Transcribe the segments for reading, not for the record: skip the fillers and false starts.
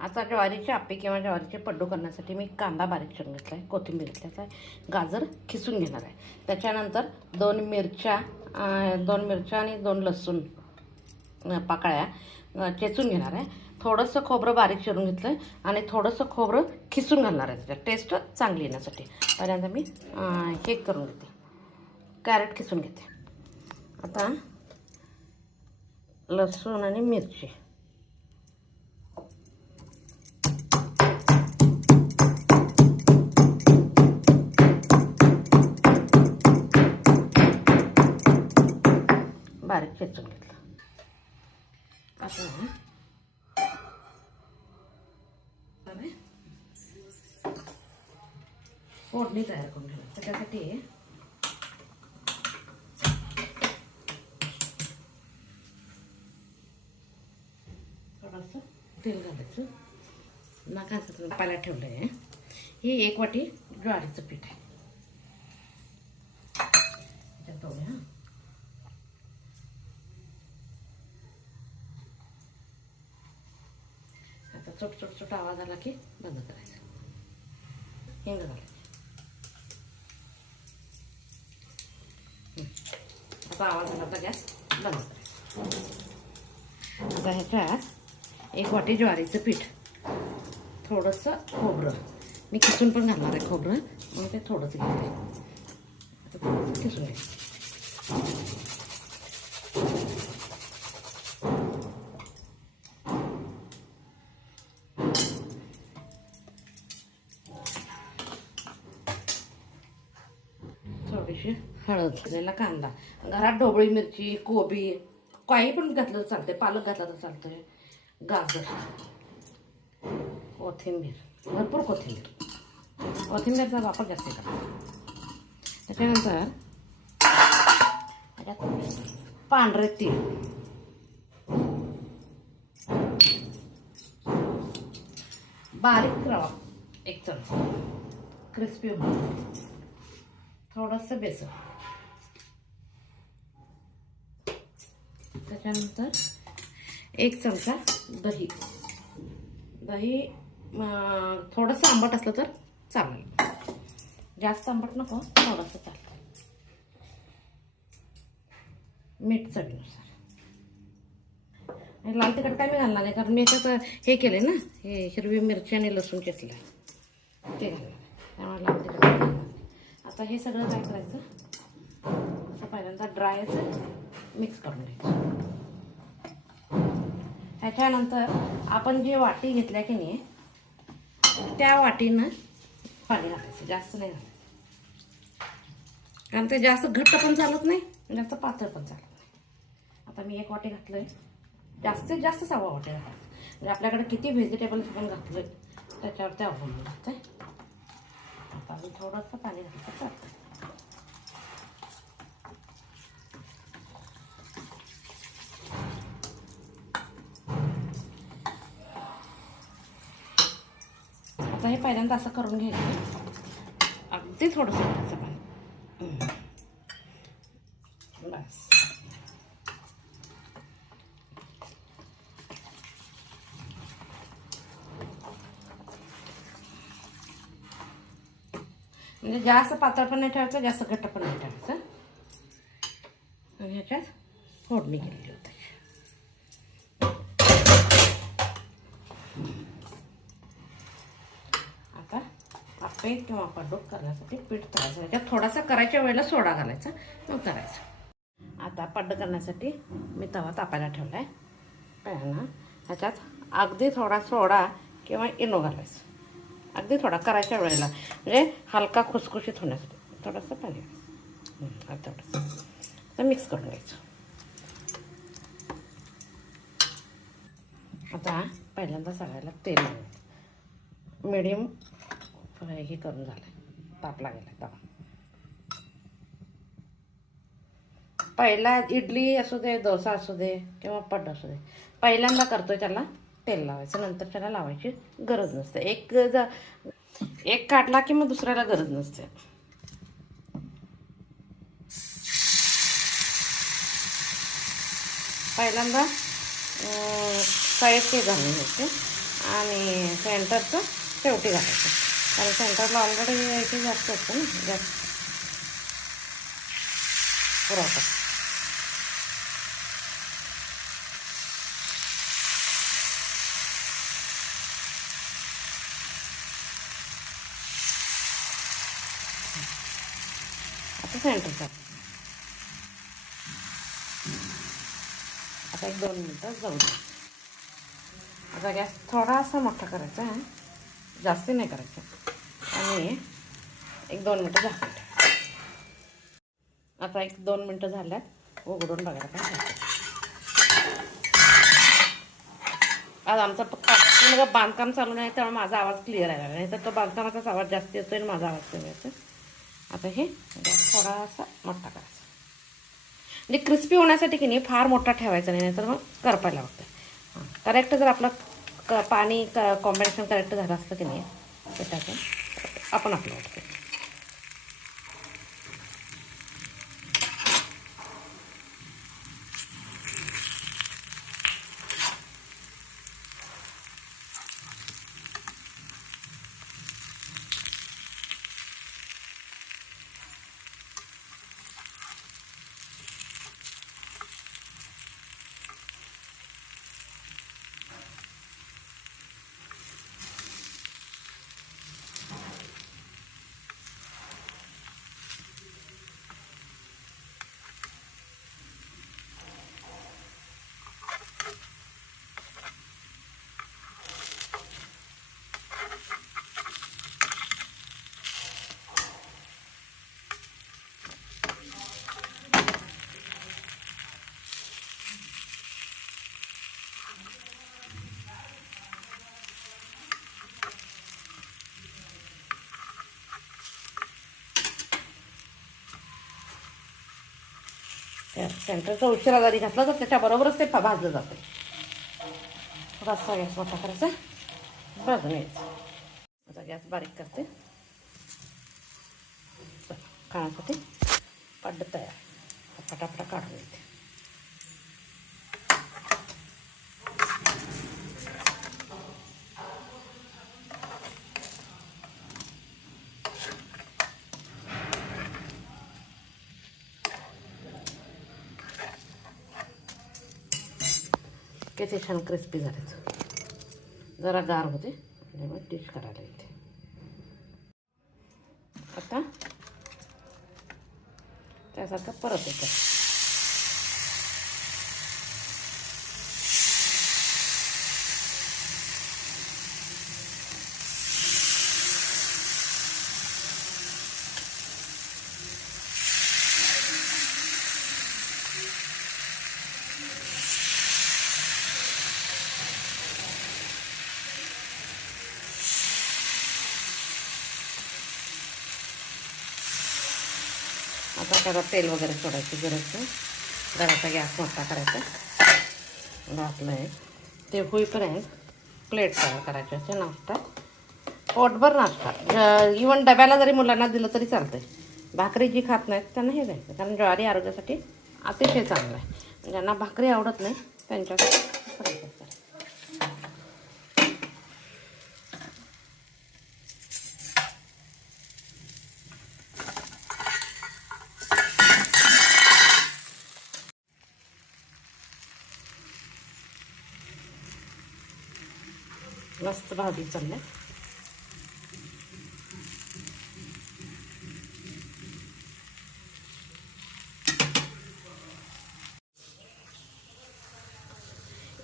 आता ज्वारीची आप्पे किंवा ज्वारीचे पड्डू करण्यासाठी मी कांदा बारीक चिरून घेतला आहे, कोथिंबीर घेतली आहे, गाजर खिसून घेणार आहे. त्याच्यानंतर 2 मिरच्या आणि 2 लसूण पाकळ्या चेचून घेणार आहे. थोडंसं खोबरं बारीक चिरून घेतलं आहे आणि थोडंसं खोबरं खिसून घालणार आहे. त्याच्यात टेस्ट चांगली येण्यासाठी पहिल्यांदा मी हे करून घेते, कॅरेट खिसून घेते. आता लसूण आणि मिरची बारीक चेचून घेतलं. आता फोडणी तयार करून घ्यायला. त्याच्यासाठी थोडंसं तेल घालायचं. नाकाचं पाण्यात ठेवलं आहे. ही 1 वाटी ज्वारीचं पीठ आहे. त्याच्यात थोडं आता छोट आवाज आला की बंद करायचं. हिंग घालायचं. आता आवाज आला तर गॅस बंद करायचा. आता ह्याच्यात 1 वाटी ज्वारीचं पीठ, थोडंसं खोबरं मी खिसून पण घालणार आहे खोबरं, म्हणून ते थोडंसं घेते. आता थोडंसं खिसून घ्यायचं. थोडीशी हळद, घातलेला कांदा, घरात ढोबळी मिरची, कोबी काही पण घातलं तर चालतंय, पालक घातला तर चालतंय, गाजर, कोथिंबीर, भरपूर कोथिंबीरचा वापर जास्त करा. त्याच्यानंतर पांढरे तीळ, बारीक रवा 1 चमचा, क्रिस्पी थोडंसं बेसन. त्याच्यानंतर 1 चमचा दही. थोडंसं आंबट असलं तर चालेल, जास्त आंबट नको, थोडंसं चालेल. मीठ चवीनुसार. लाल तिखट काय मी घालणार नाही, कारण मी याच्यात हे केले ना, हे हिरवी मिरची आणि लसूण चेचलं ते घालणार, त्यामुळे लाल तिखट घालणार. आता हे सगळं काय करायचं, असं पहिल्यांदा ड्रायचं मिक्स करून घ्यायचं. ह्याच्यानंतर आपण जे वाटी घेतल्या की नाही, त्या वाटीनं पाणी घालायचं, जास्त नाही घालायचं, कारण ते जास्त घट्ट पण चालत नाही, जास्त पातळ पण चालत नाही. आता मी 1 वाटी घातलं आहे, जास्तीत जास्त 1/2 वाटी घालायचं. म्हणजे आपल्याकडे किती व्हेजिटेबल्स पण घातलं त्याच्यावर ते अवलंबून राहतं. आता मी थोडंसं पाणी घालायचं चालतं. आता हे पहिल्यांदा असं करून घ्यायचं, अगदी थोडंसं घालायचं पाणी, बस. म्हणजे जास्त पातळ पण नाही ठेवायचं, जास्त घट्ट पण नाही ठेवायचं. आणि ह्याच्यात फोडणी केलेली होती. आता आप्पे किंवा पड्डू करण्यासाठी पीठ तळायचं. ह्याच्यात थोडासा करायच्या वेळेला सोडा घालायचा, मग करायचं. आता पड्डू करण्यासाठी मी तवा तापायला ठेवला आहे. पहिल्यांदा ह्याच्यात अगदी थोडा सोडा किंवा इनो घालायचं, अगदी थोडा करायच्या वेळेला, म्हणजे हलका खुसखुशीत होण्यासाठी. थोडंसं पाणी थोडंसं तर मिक्स करून घ्यायचं. आता पहिल्यांदा सगळ्याला तेल मिडियम हे करून झालं, तापला गेला तवा. पहिला इडली असू दे, डोसा असू दे किंवा पड्डू असू दे, पहिल्यांदा करतोय त्याला तेल लावायचं, नंतर त्याला लावायची गरज नसते. एक काढला की मग दुसऱ्याला गरज नसते. पहिल्यांदा कळेचे घालून घ्यायचे आणि सेंटरचं शेवटी घालायचं, कारण सेंटरला ऑलरेडी यायचे जास्त असतं ना, जास्त पुरवठा. आता सेंटरचा आता 1-2 मिनटं जाऊ दे. आता गॅस थोडासा मोठा करायचा आहे, जास्ती नाही करायचं, आणि 1-2 मिनटं झाकून ठेवा. आता 1-2 मिनटं झाल्यात, उघडून बघायला पाहिजे. आज आमचा मुलगा बांधकाम चालू नाही, त्यामुळे माझा आवाज क्लिअर आहे, नाही तर तो बांधकामाचाच आवाज जास्त येतोय आणि माझा आवाज कमी येतो. आता हे गॅस थोडासा मोठा करायचा, म्हणजे क्रिस्पी होण्यासाठी की नाही फार मोठा ठेवायचा नाही, तर मग करपायला लागतं. करेक्ट जर आपलं पाणी कॉम्बिनेशन करेक्ट झालं असतं की नाही पिठाचं, आपण आपलं वाटतं. सेंटरचा उशिरा जरी घातला तर त्याच्याबरोबरच ते भाजलं जातं. थोडासा गॅस मोठा करायचा, भाजून यायचं. आता गॅस बारीक करते. खाण्यासाठी पड्ड तयार, पटापटा काढून येते. किती छान क्रिस्पी झाले. जरा गार होते आणि मग डिश करायला येते. आता त्यासारखं परत येतं. आता त्याला तेल वगैरे सोडायची गरज नाही. जरासा गॅस मोठा करायचा, घातलं आहे ते होईपर्यंत प्लेट तयार करायची असते. नाश्ता पोटभर नाश्ता, इवन डब्याला जरी मुलांना दिलं तरी चालतंय. भाकरी जी खात नाहीत त्यांना हे द्यायचं, कारण ज्वारी आरोग्यासाठी अतिशय चांगलं आहे. ज्यांना भाकरी आवडत नाही त्यांच्यासाठी करायचं. मस्त भाजी चालल्या.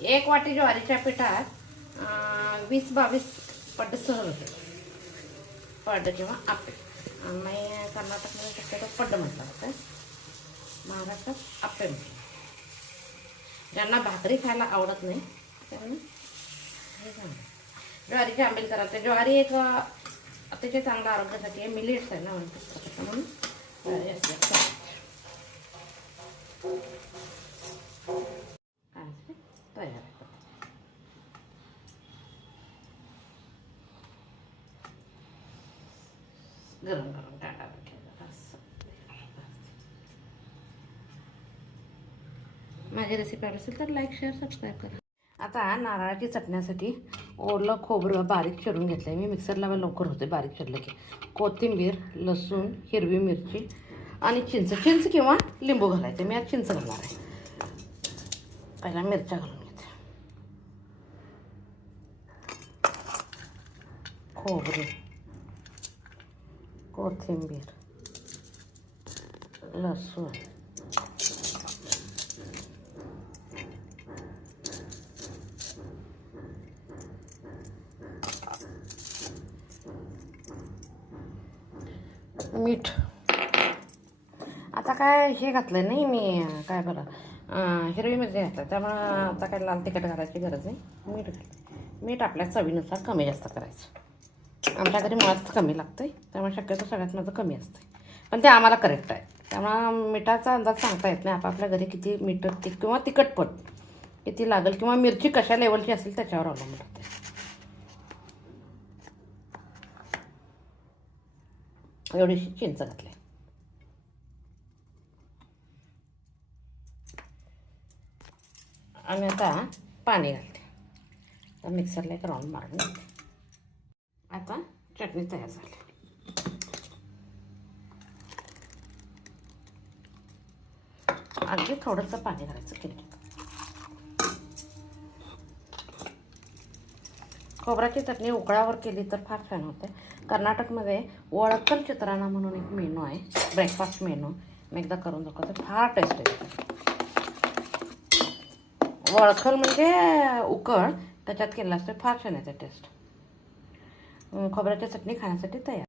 एक वाटी ज्वारीच्या पिठात 20-22 पड्ड सहज होते. पड्ड किंवा आप्पे. आम्ही कर्नाटकमध्ये शक्यतो पड्ड म्हटलं होतं, महाराष्ट्रात आप्पे म्हटलं. ज्यांना भाकरी खायला आवडत नाही त्यांना हे सांगा, ज्वारीची आंबील करायचं. ज्वारी एक अतिशय चांगलं आरोग्यासाठी आहे, मिलेट्स आहे ना म्हणून तयार आहे. गरम गरम टाटा माझी रेसिपी आवडली असेल तर लाईक शेअर सबस्क्राईब करा. आता नारळाची चटण्यासाठी ओलं खोबरं बारीक चिरून घेतलं आहे मी. मिक्सरला लवकर होते बारीक चिरलं की. कोथिंबीर, लसूण, हिरवी मिरची आणि चिंच किंवा लिंबू घालायचं. मी आज चिंच घालणार आहे. पहिला मिरच्या घालून घेते. खोबरे, कोथिंबीर, लसूण, मीठ. आता काय हे घातलं नाही मी, काय बरं हिरवी मिरची घातलं, त्यामुळं आता काय लाल तिखट घालायची गरज नाही. मीठ घातलं. मीठ आपल्या चवीनुसार कमी जास्त करायचं. आमच्या घरी मुळात कमी लागतं आहे, त्यामुळे शक्यतो सगळ्यात माझं कमी असतं. पण ते आम्हाला करेक्ट आहे. त्यामुळं मिठाचा अंदाज सांगता येत नाही. आपापल्या घरी किती मीठ किंवा तिखटपट किती लागेल किंवा मिरची कशा लेवलची असेल त्याच्यावर अवलंबून राहते. एवढीशी चिंच घातली. आणि आता पाणी घालते. आता मिक्सरला एक राऊंड मारून घेते. आता चटणी तयार झाली. अगदी थोडंसं पाणी घालायचं किंचित. खोबऱ्याची चटणी उकळावर केली तर फार छान होते. कर्नाटकमध्ये वळखल चित्राना म्हणून एक मेनू आहे, ब्रेकफास्ट मेनू. मी एकदा करून दाखवते, फार टेस्ट आहे. वळखल म्हणजे उकळ, त्याच्यात केलं असतं, फार छान येते टेस्ट. खोबऱ्याची चटणी खाण्यासाठी तयार.